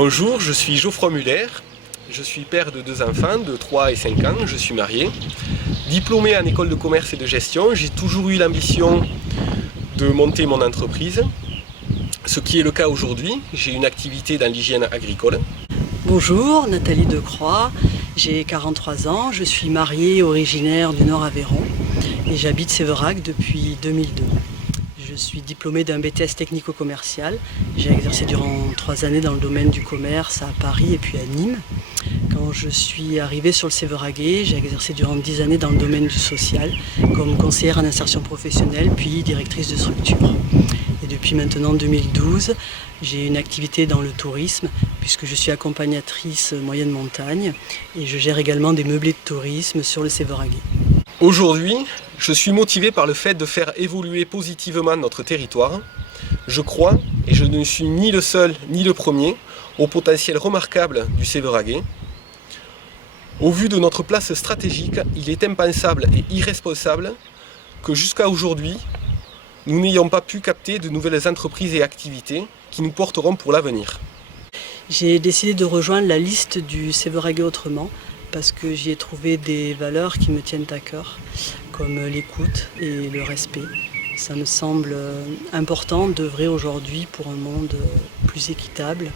Bonjour, je suis Geoffroy Muller, je suis père de 2 enfants de 3 et 5 ans, je suis marié. Diplômé en école de commerce et de gestion, j'ai toujours eu l'ambition de monter mon entreprise, ce qui est le cas aujourd'hui. J'ai une activité dans l'hygiène agricole. Bonjour, Nathalie Decroix, j'ai 43 ans, je suis mariée originaire du Nord-Aveyron et j'habite Séverac depuis 2002. Je suis diplômée d'un BTS technico-commercial. J'ai exercé durant 3 années dans le domaine du commerce à Paris et puis à Nîmes. Quand je suis arrivée sur le Séveraguais, j'ai exercé durant 10 années dans le domaine du social, comme conseillère en insertion professionnelle, puis directrice de structure. Et depuis maintenant 2012, j'ai une activité dans le tourisme, puisque je suis accompagnatrice moyenne montagne, et je gère également des meublés de tourisme sur le Séveraguais. Aujourd'hui, je suis motivé par le fait de faire évoluer positivement notre territoire. Je crois, et je ne suis ni le seul ni le premier, au potentiel remarquable du Séveraguais. Au vu de notre place stratégique, il est impensable et irresponsable que jusqu'à aujourd'hui, nous n'ayons pas pu capter de nouvelles entreprises et activités qui nous porteront pour l'avenir. J'ai décidé de rejoindre la liste du Séveraguais autrement, parce que j'y ai trouvé des valeurs qui me tiennent à cœur, comme l'écoute et le respect. Ça me semble important d'œuvrer aujourd'hui pour un monde plus équitable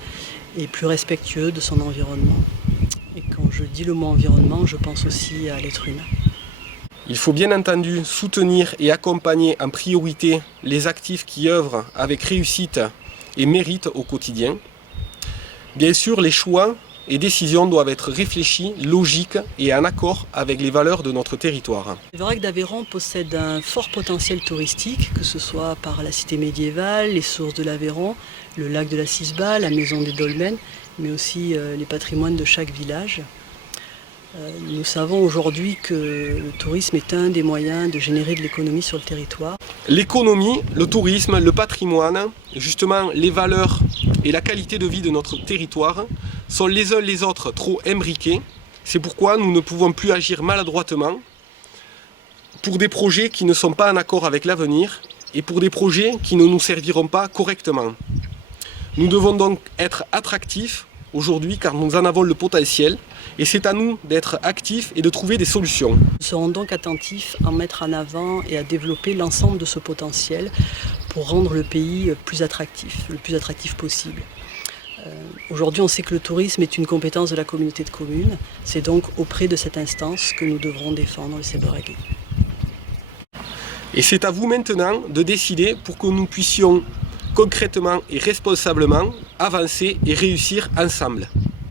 et plus respectueux de son environnement. Et quand je dis le mot environnement, je pense aussi à l'être humain. Il faut bien entendu soutenir et accompagner en priorité les actifs qui œuvrent avec réussite et mérite au quotidien. Bien sûr, les choix et décisions doivent être réfléchies, logiques et en accord avec les valeurs de notre territoire. Le Séverac d'Aveyron possède un fort potentiel touristique, que ce soit par la cité médiévale, les sources de l'Aveyron, le lac de la Cisba, la maison des Dolmens, mais aussi les patrimoines de chaque village. Nous savons aujourd'hui que le tourisme est un des moyens de générer de l'économie sur le territoire. L'économie, le tourisme, le patrimoine, justement les valeurs et la qualité de vie de notre territoire sont les uns les autres trop imbriqués. C'est pourquoi nous ne pouvons plus agir maladroitement pour des projets qui ne sont pas en accord avec l'avenir et pour des projets qui ne nous serviront pas correctement. Nous devons donc être attractifs aujourd'hui car nous en avons le potentiel et c'est à nous d'être actifs et de trouver des solutions. Nous serons donc attentifs à mettre en avant et à développer l'ensemble de ce potentiel pour rendre le pays le plus attractif possible. Aujourd'hui, on sait que le tourisme est une compétence de la communauté de communes. C'est donc auprès de cette instance que nous devrons défendre le Séveraguais. Et c'est à vous maintenant de décider pour que nous puissions concrètement et responsablement avancer et réussir ensemble.